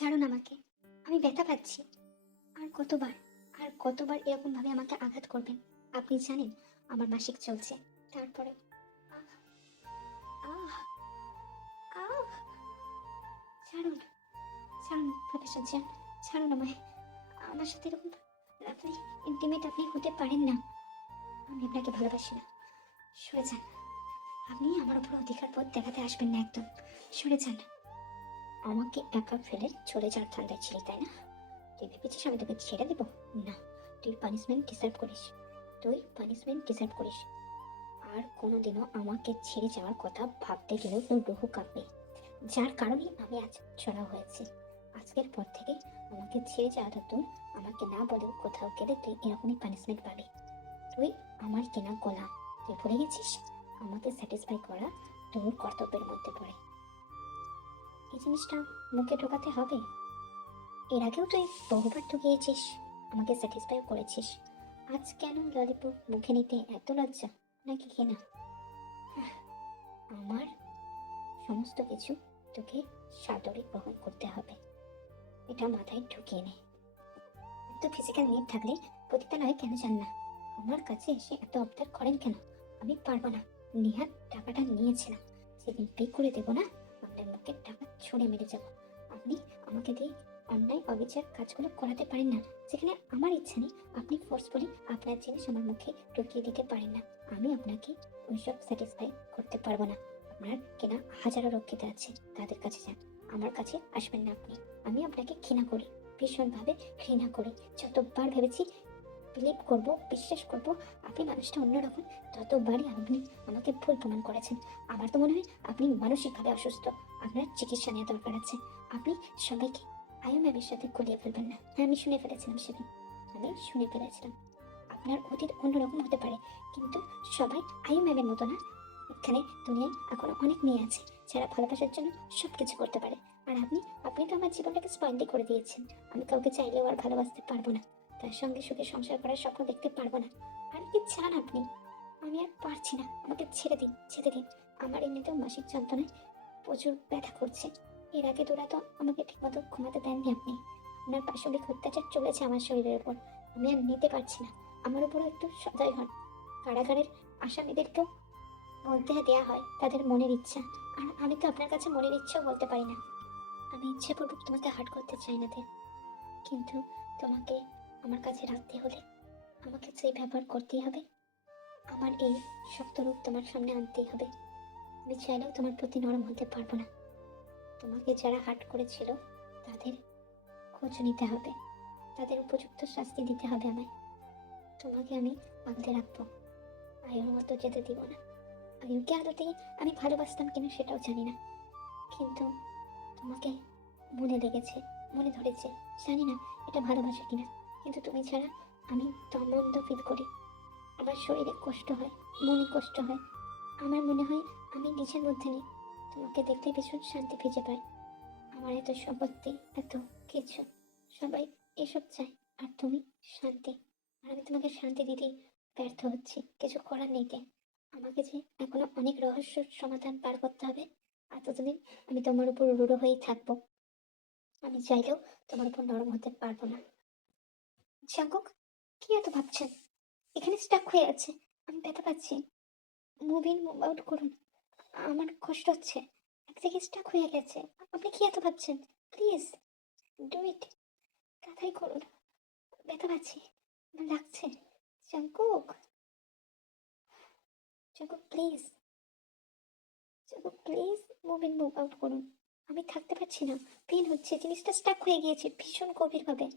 ছাড়ুন আমাকে, আমি ব্যথা পাচ্ছি। আর কতবার, আর কতবার এরকম ভাবে আমাকে আঘাত করবেন? আপনি জানেন আমার মাসিক চলছে। তারপরে আহ, আহ, আহ, ছাড়ুন, ছাড়ুন প্রফেসর জ্যান, ছাড়ুন আমায়। আমার সাথে এরকম আপনি ইন্টিমেট আপনি হতে পারেন না। আমি আপনাকে ভালোবাসি না। সরে যান, আপনি আমার উপর অধিকার পথ দেখাতে আসবেন না, একদম সরে যান। আমাকে একা ফেলে চলে যাওয়ার ঠান্ডায় ছিলি, তাই না? তুই ভেবেছিস আমি তোকে ছেড়ে দেবো? না, তুই পানিশমেন্ট ডিজার্ভ করিস, তুই পানিশমেন্ট ডিজার্ভ করিস। আর কোনোদিনও আমাকে ছেড়ে যাওয়ার কথা ভাবতে গেলেও তোর রুহু কাঁপবে, যার কারণেই আমি আজ চড়া হয়েছি। আজকের পর থেকে আমাকে ছেড়ে যাওয়াটা তোর, আমাকে না বলেও কোথাও গেলে তুই এরকমই পানিশমেন্ট পাবি। তুই আমার কেনা গোলাম, তুই ভুলে গেছিস? আমাকে স্যাটিসফাই করা তোর কর্তব্যের মধ্যে পড়ে। এই জিনিসটা মুখে ঢোকাতে হবে। এর আগেও তুই বহুবার ঠকিয়েছিস, আমাকে স্যাটিসফাই করেছিস। আজ কেন ললিপপ মুখে নিতে এত লজ্জা নাকি কিনা? আমার সমস্ত কিছু তোকে সাদরে গ্রহণ করতে হবে, এটা মাথায় ঢুকিয়ে নে। এত ফিজিক্যাল নিড থাকলে পতিতালয়ে কেন যান না? আমার কাছে এসে এত আবদার করেন কেন? আমি পারবো না। নিহাত টাকাটা নিয়েছিলাম, সেদিন পে করে দেবো না, আপনার মুখের টাকা ছুঁড়ে মেরে যাব। আপনি আমাকে দিয়ে অন্যায় অবিচার কাজগুলো করাতে পারেন না। যেখানে আমার ইচ্ছা নেই আপনি ফোর্সফুলি আপনার জিনিস আমার মুখে ঢুকিয়ে দিতে পারেন না। আমি আপনাকে ওইসব স্যাটিসফাই করতে পারবো না। আপনার কেনা হাজারো রক্ষিতা আছে, তাদের কাছে যান, আমার কাছে আসবেন না আপনি। আমি আপনাকে ঘৃণা করি, ভীষণভাবে ঘৃণা করি। যতবার ভেবেছি বিলিভ করব, বিশ্বাস করব আপনি মানুষটা অন্যরকম, ততবারই আপনি আমাকে ভুল প্রমাণ করেছেন। আমার তো মনে হয় আপনি মানসিকভাবে অসুস্থ, আপনার চিকিৎসা নেওয়া দরকার আছে। আপনি সবাইকে আয়ু ম্যামের সাথে গুলিয়ে ফেলবেন না। হ্যাঁ, আমি শুনে ফেলেছিলাম সেদিন, আমি শুনে ফেলেছিলাম। আপনার অতীত অন্যরকম হতে পারে, কিন্তু সবাই আয়ু ম্যামের মতো না। এখানে দুনিয়ায় এখনো অনেক মেয়ে আছে যারা ভালোবাসার জন্য সব কিছু করতে পারে। আর আপনি তো আমার জীবনটাকে স্পয়েল করে দিয়েছেন। আমি কাউকে চাইলেও আর ভালোবাসতে পারবো না, তার সঙ্গে সুখে সংসার করার স্বপ্ন দেখতে পারবো না। আর কি চান আপনি? আমি আর পারছি না, আমাকে ছেড়ে দিন, ছেড়ে দিন। আমার এমনিতেও মাসিক যন্ত্রণায় প্রচুর ব্যথা করছে। এর আগে তোরা তো আমাকে ঠিকমতো ঘুমাতে দেননি আপনি। আপনার পাশবিক অত্যাচার চলেছে আমার শরীরের উপর, আমি আর নিতে পারছি না। আমার উপরও একটু সদয় হন। কারাগারের আসামিদেরকেও বলতে দেওয়া হয় তাদের মনের ইচ্ছা, আর আমি তো আপনার কাছে মনের ইচ্ছাও বলতে পারি না। আমি ইচ্ছেপূর্বক তোমাকে হার্ট করতে চাই না, কিন্তু তোমাকে আমার কাছে রাখতে হলে আমাকে সেই ব্যবহার করতেই হবে। আমার এই শক্ত রূপ তোমার সামনে আনতেই হবে। আমি চাইলেও তোমার প্রতি নরম হতে পারবো না। তোমাকে যারা হার্ট করেছিল তাদের খোঁজ নিতে হবে, তাদের উপযুক্ত শাস্তি দিতে হবে আমায়। তোমাকে আমি আগলে রাখবো, আয়ুর মতো যেতে দিব না। আয়ুকে আদতে আমি ভালোবাসতাম কিনা সেটাও জানি না, কিন্তু তোমাকে মনে লেগেছে, মনে ধরেছে। জানি না এটা ভালোবাসা কিনা, কিন্তু তুমি ছাড়া আমি দমবন্ধ ফিল করি। আমার শরীরে কষ্ট হয়, মনে কষ্ট হয়। আমার মনে হয় আমি নিজের মধ্যে নেই। তোমাকে দেখতে ভীষণ শান্তি খুঁজে পাই। আমার এত সম্পত্তি, এত কিছু, সবাই এসব চায়, আর তুমি শান্তি। আর আমি তোমাকে শান্তি দিতেই ব্যর্থ হচ্ছি। কিছু করার নেই। আমাকে যে এখনো অনেক রহস্যের সমাধান পার করতে হবে। আর ততদিন আমি তোমার উপর রূঢ় হয়েই থাকবো। আমি চাইলেও তোমার উপর নরম হতে পারবো না। জাঙ্কুক, কি এত ভাবছেন? এখানে স্টাক হয়ে আছে, আমি ব্যথা পাচ্ছি। মুভ ইন, মুভ আউট করুন, আমার কষ্ট হচ্ছে। এক জায়গায় স্টাক হয়ে গেছে। আপনি কি এত ভাবছেন? প্লিজ ডু ইট, তাড়াতাড়ি করুন, ব্যথা পাচ্ছি, আমার লাগছে। Jungkook, Jungkook please, Jungkook please move in, move out করুন। আমি থাকতে পারছি না, পেন হচ্ছে, জিনিসটা স্টাক হয়ে গিয়েছে ভীষণ গভীর ভাবে।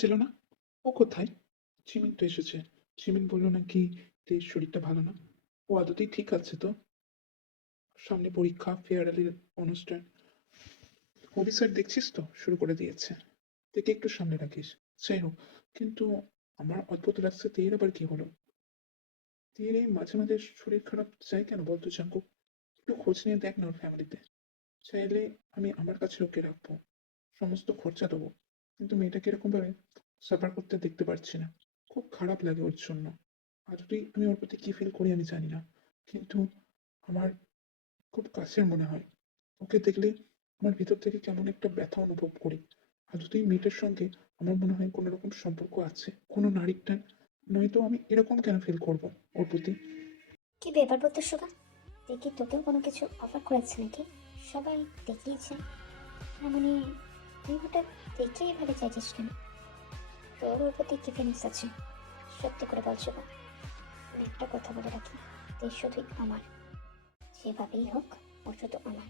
ছিল না? ও কোথায়? চিমিন তো এসেছে। চিমিন বললো নাকি তের শরীরটা ভালো না। ও আদতেই ঠিক আছে তো? সামনে পরীক্ষা, ফেয়ারওয়েলের অনুষ্ঠান। অফিসার দেখছিস তো শুরু করে দিয়েছে। তেকে একটু সামনে রাখিস। যাই হোক, কিন্তু আমার অদ্ভুত লাগছে, তের আবার কি হলো? তের এই মাঝে মাঝে শরীর খারাপ যায় কেন বলতো জাঙ্কুক? একটু খোঁজ নিয়ে দেখ না ওর ফ্যামিলিতে। চাইলে আমি আমার কাছে ওকে রাখবো, সমস্ত খরচা দেবো। কিন্তু মেয়েটাকে এরকম ভাবে সাফার করতে দেখতে পারছি না। খুব খারাপ লাগে ওর জন্য। আর যদি আমি ওর প্রতি কি ফিল করি আমি জানি না, কিন্তু আমার খুব কাছের মনে হয়। ওকে দেখলে আমার ভিতর থেকে কেমন একটা ব্যথা অনুভব করি। আর যদি মেয়েটার সঙ্গে আমার মনে হয় কোনো রকম সম্পর্ক আছে, কোনো নারীর টান, নয়তো আমি এরকম কেন ফিল করব ওর প্রতি? কি ব্যাপার বলতো শোভা? দেখি তোকেও কোনো কিছু অফার করেছে নাকি? সবাই দেখিয়েছে না, মানে তুই হঠাৎ দেখে এভাবে চাইছিস কেন? তোর ওর প্রতি কি ফিলিংস আছে? সত্যি করে বল শোভা। আমি একটা কথা বলে রাখি, তুই শুধুই আমার। যেভাবেই হোক ও শুধু আমার।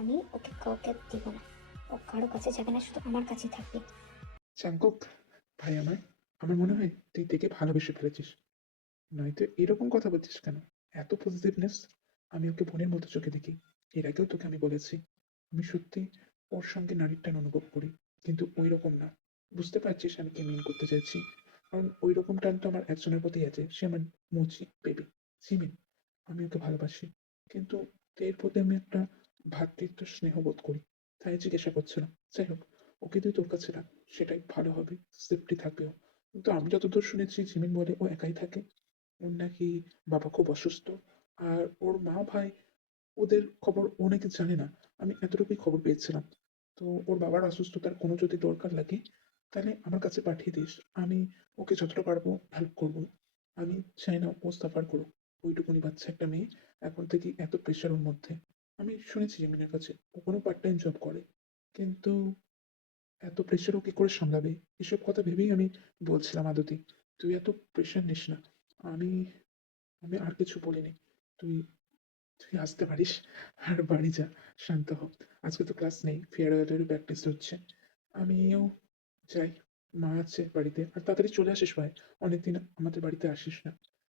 আমি ওকে কাউকে দিব না। ও কারো কাছে যাবে না, শুধু আমার কাছেই থাকবে। চাঙ্কুক, ভাই আমার মনে হয় তুই দেখে ভালোবেসে ফেলেছিস। নয়তো এরকম কথা বলছিস কেন? এত পজিটিভনেস। আমি ওকে বোনের মতো চোখে দেখি। এর আগেও তোকে আমি বলেছি, আমি সত্যি ওর সঙ্গে নারীর টান অনুভব করি, কিন্তু ওই রকম না। বুঝতে পারছিস আমি কি মিন করতে চাইছি? কারণ ওই রকম টান তো আমার একজনের প্রতি আছে, সে আমার মুচি বেবি জিমিন। আমি ওকে ভালোবাসি, কিন্তু এর প্রতি আমি একটা ভ্রাতৃত্ব স্নেহ বোধ করি, তাই জিজ্ঞাসা করছিলাম। যাই হোক, ওকে তুই তোর কাছে রাখ, সেটাই ভালো হবে, সেফটি থাকবেও। কিন্তু আমি যতদূর শুনেছি জিমিন বলে ও একাই থাকে। ওর নাকি বাবা খুব অসুস্থ, আর ওর মা ভাই ওদের খবর অনেকে জানে না। আমি এতটুকুই খবর পেয়েছিলাম। তো ওর বাবার অসুস্থতার কোনো যদি দরকার লাগে, তাহলে আমার কাছে পাঠিয়ে দিস। আমি ওকে যতটা পারবো হেল্প করব। আমি চাই না ও সাফার করুক। ওইটুকুনি বাচ্চা একটা মেয়ে, এখন থেকে এত প্রেশার ওর মধ্যে। আমি শুনেছি জেমিনের কাছে ও কোনো পার্ট টাইম জব করে, কিন্তু এত প্রেশার ও কি করে সামলাবে? এসব কথা ভেবেই আমি বলছিলাম আদতি, তুই এত প্রেশার নিস না। আমি আমি আর কিছু বলিনি। তুই তুই আসতে পারিস, আর বাড়ি যা, শান্ত হ। আজকে তো ক্লাস নেই, ফেয়ারওয়েলের প্র্যাকটিস হচ্ছে। আমিও যাই। মা আছে বাড়িতে, আর তাড়াতাড়ি চলে আসিস ভাই। অনেকদিন আমাদের বাড়িতে আসিস না।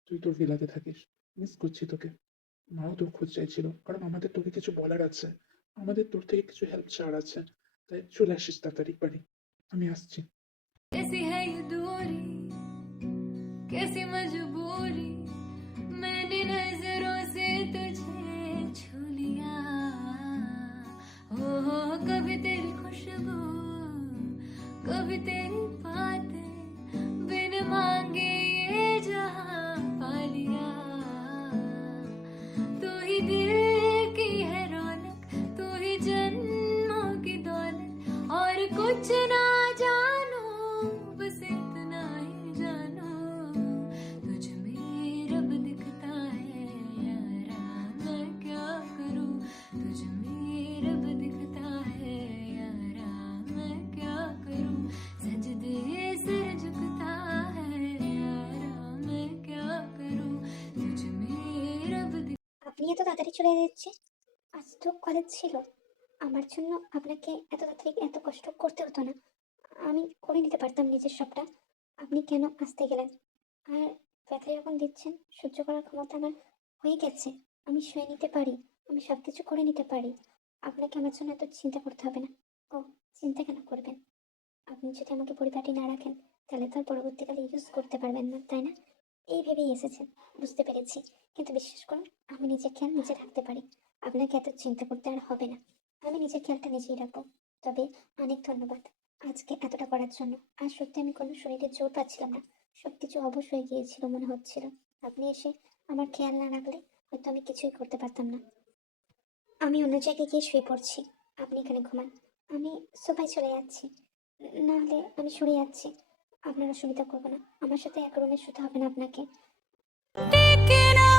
তুই তোর ভিলাতে থাকিস। মিস করছি তোকে। মাও তোর খোঁজ চাইছিল, কারণ আমাদের তোকে কিছু বলার আছে। আমাদের তোর থেকে কিছু হেল্প চাওয়ার আছে। তাই চলে আসিস তাড়াতাড়ি বাড়ি। আমি আসছি। कैसी है ये दूरी, कैसी मजबूरी, मैंने नजरों से तुझे छू लिया। हो कभी तेरी खुशबू, कभी तेरी बातें, बिन मांगे ये जहां पा लिया। तू ही दिल की है रौनक, तू ही जन्मों की दौलत, और कुछ ना जानो, बस इतना ही जानो, तुझ में रब दिखता है यारा, मैं क्या करूं, तुझ में रब दिखता है यारा, मैं क्या करूं, सजदे सिर झुकता है यारा, मैं क्या करूं, तुझ में रब আপনি এত তাড়াতাড়ি চলে যাচ্ছে? আজ তো কলেজ ছিল। আমার জন্য আপনাকে এত তাড়াতাড়ি এত কষ্ট করতে হতো না। আমি করে নিতে পারতাম নিজের সবটা। আপনি কেন আসতে গেলেন? আর ব্যথা যখন দিচ্ছেন, সহ্য করার ক্ষমতা আমার হয়ে গেছে। আমি শুয়ে নিতে পারি, আমি সব কিছু করে নিতে পারি। আপনাকে আমার জন্য এত চিন্তা করতে হবে না। ও, চিন্তা কেন করবেন? আপনি যদি আমাকে পরিপাটি না রাখেন, তাহলে তো আর পরবর্তীকালে ইউজ করতে পারবেন না, তাই না? এই ভেবেই এসেছেন, বুঝতে পেরেছি। কিন্তু বিশ্বাস করুন, আমি নিজের খেয়াল নিজে রাখতে পারি। আপনাকে এত চিন্তা করতে আর হবে না। আমি নিজের খেয়ালটা নিজেই রাখবো। তবে অনেক ধন্যবাদ আজকে এতটা করার জন্য। আর সত্যি আমি কোনো শরীরে জোর পাচ্ছিলাম না। সবকিছু অবশ হয়ে গিয়েছিল মনে হচ্ছিল। আপনি এসে আমার খেয়াল না রাখলে হয়তো আমি কিছুই করতে পারতাম না। আমি অন্য জায়গায় গিয়ে শুয়ে পড়ছি, আপনি এখানে ঘুমান। আমি সোফায় চলে যাচ্ছি, না হলে আমি সরে যাচ্ছি। আপনার অসুবিধা করবো না, আমার সাথে এক রুমে শুতে হবে না আপনাকে। টেকেনা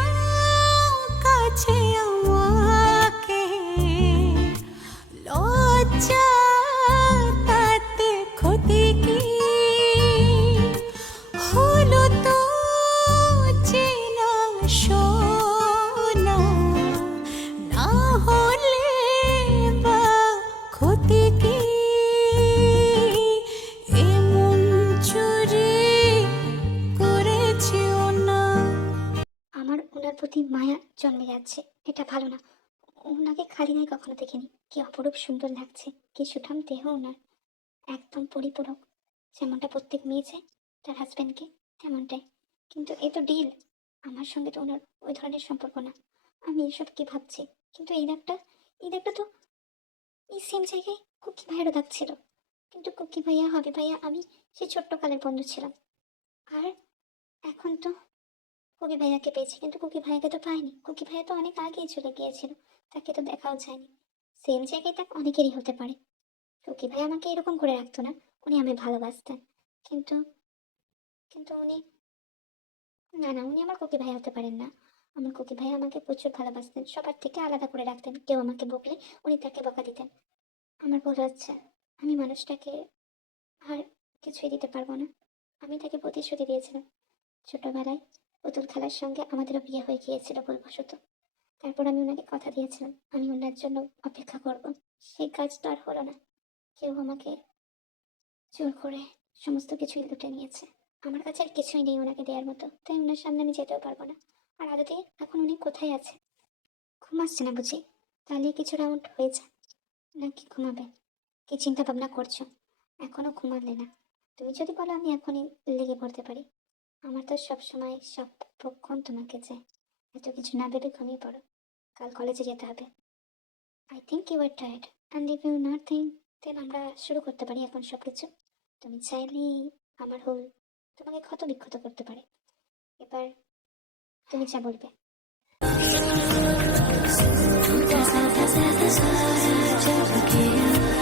কাছে আমাকে, লজ্জা তাতে ক্ষতি কি, হলো তো চেনা শোনা, না হলে বা ক্ষতি কি, এমন প্রতি মায়া জন্মে যাচ্ছে। এটা ভালো না। ওনাকে খালি গায়ে কখনো দেখিনি। কি অপরূপ সুন্দর লাগছে, কি সুঠাম দেহ ওনার, একদম পরিপূরক, যেমনটা প্রত্যেক মেয়ে চায় তার হাজবেন্ডকে, তেমনটাই। কিন্তু এ তো ডিল, আমার সঙ্গে তো ওনার ওই ধরনের সম্পর্ক না। আমি এসব কি ভাবছি? কিন্তু এই দাগটা তো এই সেম জায়গায় কুকি ভাইয়েরও দাগ ছিল। কিন্তু কুকি ভাইয়া হবে ভাইয়া, আমি সেই ছোট্ট কালের বন্ধু ছিলাম। আর এখন তো কুকি ভাইয়াকে পেয়েছি, কিন্তু কুকি ভাইয়াকে তো পাইনি। কুকি ভাইয়া তো অনেক আগেই চলে গিয়েছিল, তাকে তো দেখাও যায়নি। সেম জায়গায় তাক অনেকেরই হতে পারে। কুকি ভাই আমাকে এরকম করে রাখতো না, উনি আমায় ভালোবাসতেন। কিন্তু কিন্তু উনি, না না, উনি আমার কুকি ভাই হতে পারেন না। আমার কুকি ভাই আমাকে প্রচুর ভালোবাসতেন, সবার থেকে আলাদা করে রাখতেন। কেউ আমাকে বকলে উনি তাকে বকা দিতেন। আমার ভুল হচ্ছে, আমি মানুষটাকে আর কিছুই দিতে পারবো না। আমি তাকে প্রতিশ্রুতি দিয়েছিলাম ছোটবেলায়, পুতুল খেলার সঙ্গে আমাদেরও বিয়ে হয়ে গিয়েছিল ভুলবশত। তারপর আমি ওনাকে কথা দিয়েছিলাম আমি ওনার জন্য অপেক্ষা করব। সেই কাজ তো আর হলো না। কেউ আমাকে জোর করে সমস্ত কিছুই লুটে নিয়েছে। আমার কাছে আর কিছুই নেই ওনাকে দেওয়ার মতো, তাই ওনার সামনে আমি যেতেও পারবো না। আর আদতে এখন উনি কোথায় আছে? ঘুম আসছে না বুঝি? তাহলে কিছু রাউন্ড হয়েছে নাকি ঘুমাবে? কি চিন্তা ভাবনা করছো? এখনো ঘুমালে না? তুমি যদি বলো আমি এখনই লেগে পড়তে পারি। আমার তো সবসময় সবক্ষণ তোমাকে চাই। এত কিছু না ভেবে ঘুমিয়ে পড়ো, কাল কলেজে যেতে হবে। I think you are tired and if you not think, then আমরা শুরু করতে পারি এখন সব কিছু। তুমি চাইলেই আমার হুল তোমাকে ক্ষত বিক্ষত করতে পারে। এবার তুমি যা বলবে। जब किया